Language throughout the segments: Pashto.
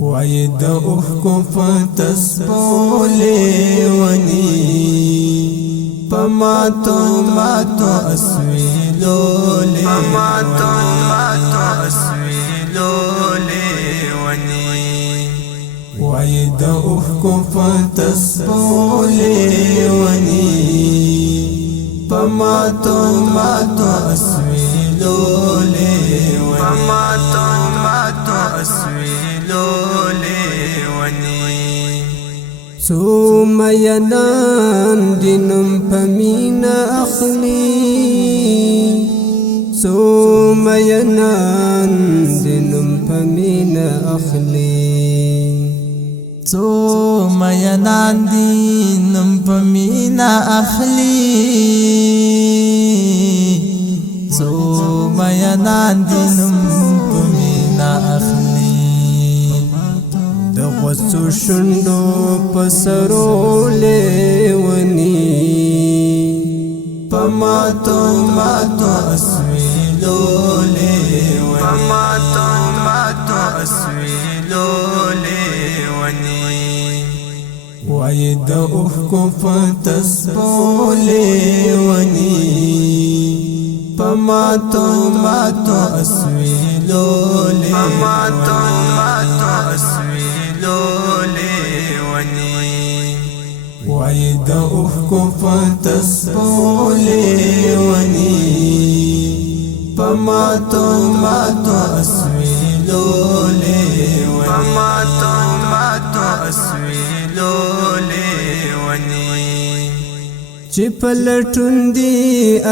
وای د اوښکو په تسپو لیونی په ماتو ماتو اسویلو لیونی وای د اوښکو په تسپو لیونی په ماتو ماتو اسویلو څو مینان دینم په مینا اخلي څو مینان دینم په مینا اخلي څو مینان دینم په مینا اخلي څو مینان دینم په مینا اخلي د غوڅو شونډو په سرو لیونی په ماتو ماتو اسویلو لیونی وای د اوښکو په تسپو لیونی په ماتو ماتو اسویلو وای د اوښکو په تسپو لیونی په ماتو ماتو اسویلو چې په لټون دي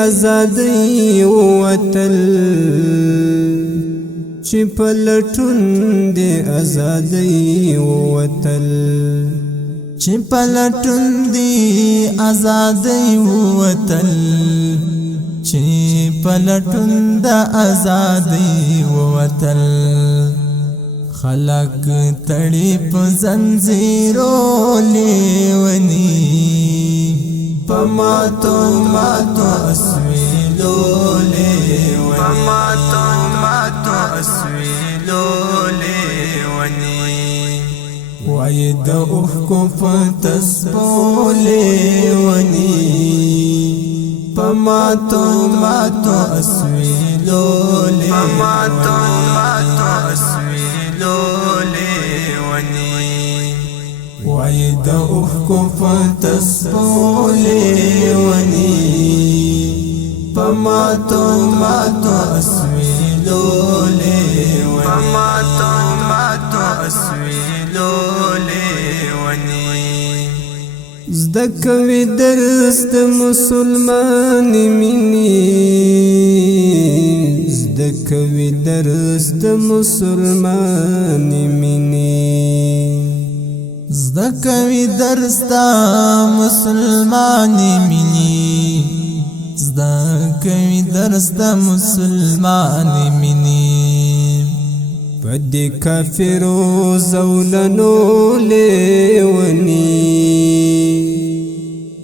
ازادۍ ووتل چې په لټون دي ازادۍ ووتل چې په لټون دي ازادۍ ووتل چې په لټون د ازادۍ ووتل خلق تړي په زنځیرو لیونی په ماتو ماتو اسویلو لیونی وای د اوښکو په تسپو لیونی په ماتو ماتو اسویلو وای د اوښکو په تسپو لیونی په ماتو ماتو اسویلو زده کوي درس د مسلمان مینې زده کوي درس د مسلمان مینې زده کوي درس د مسلمان مینې زده کوي درس د مسلمان مینې په دې کافرو زولنو لیونی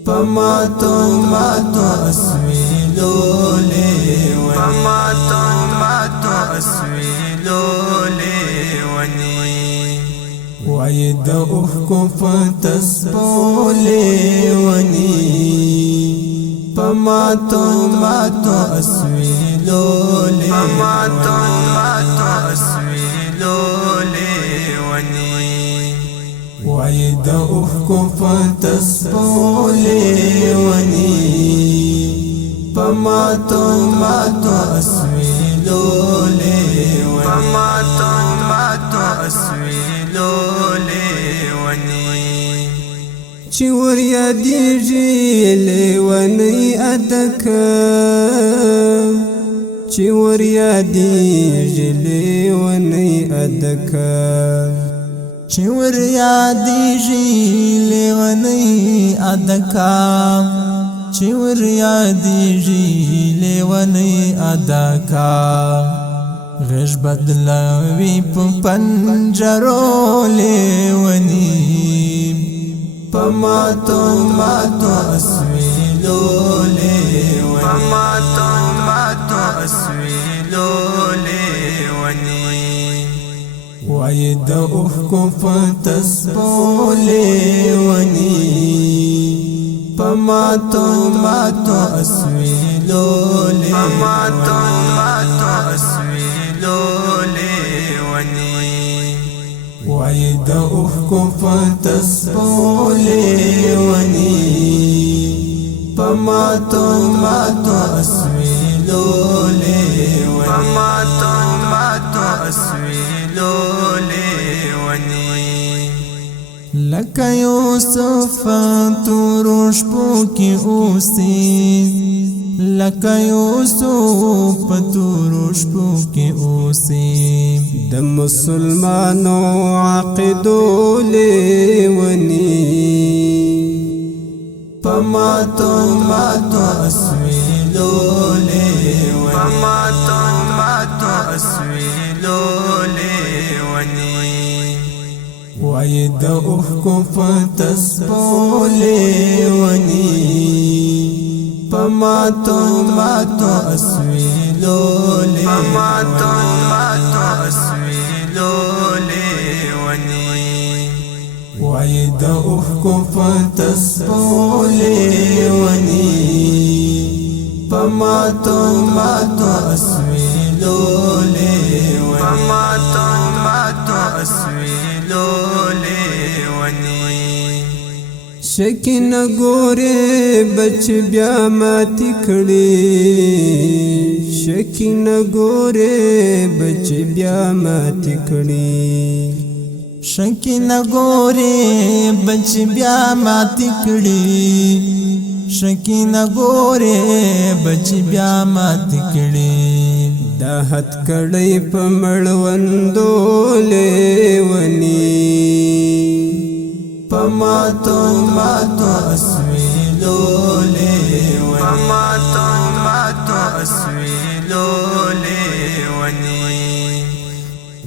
په ماتو ماتو اسویلو لیونی وای د اوښکو په تسپو لیونی په ماتو ماتو اسویلو وای د اوښکو په تسپو لیونی په ماتو ماتو اسویلو چې ور یادېږي لیونی ادکه چې ور یادېږي لیونی ادکه چې ور یادېږي لیونی ادکا چې ور یادېږي لیونی ادکا غږ بدلوي په پنجرو لیونی په ماتو ماتو اسویلو وای د اوښکو په تسپولې ونی پماتو ماتو اسویلولې پماتو ماتو اسویلولې ونی وای د اوښکو په تسپولې ونی پماتو ماتو اسویلولې ونی پماتو ماتو اسویلولې ونی لکه یوسف تورو شپو کې اوسې لکه یوسف تورو شپو کې اوسې د مسلمانو عقیدو لیونی پماتو ماتو اسویلولې ونی پماتو ماتو اسویلولې ونی وای د اوښکو په تسپولې ونی پماتو ماتو اسویلولې پماتو ماتو اسویلولې ونی وای د اوښکو په تسپولې ونی پماتو ماتو اسویلولې ونی پماتو ماتو اسویلولې ونی شکی نګورې بچ بیا ماتی کړي شکی نګورې بچ بیا ماتی کړي شکی نګورې بچ بیا ماتی کړي شکی نګورې بچ بیا ماتی کړي دا حد کړي په مړوندو لیونی پماتو ماتو اسویلولې ونی پماتو ماتو اسویلولې ونی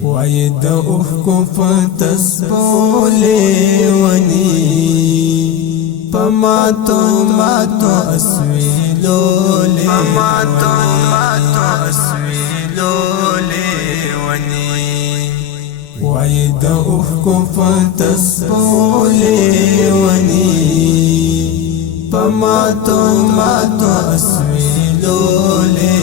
وای د اوښکو په تسپولې ونی پماتو ماتو اسویلولې پماتو ماتو اسویلولې ونی وای د اوښکو په تسپولې ونی پماتو ماتو اسویلولې